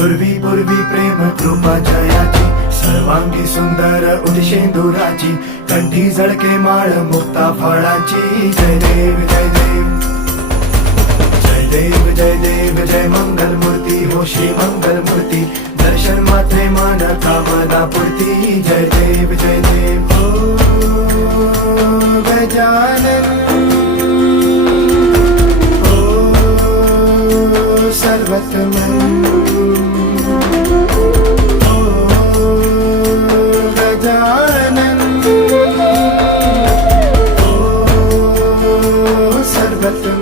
दुर्वी पूर्वी प्रेम कृपा जयाची, सर्वांगी सुंदर उदिशेंदुराची, कंठी झळके माळ मुक्ता फळाची. जय देव जय देव जय देव जय देव जय मंगल मूर्ती हो श्री मंगल मूर्ती, दर्शन मात्रे मन कामना पूर्ती. जय देव जय देव ओ गजानन ओ सर्वतमन ओ गजानन ओ सर्वतमन.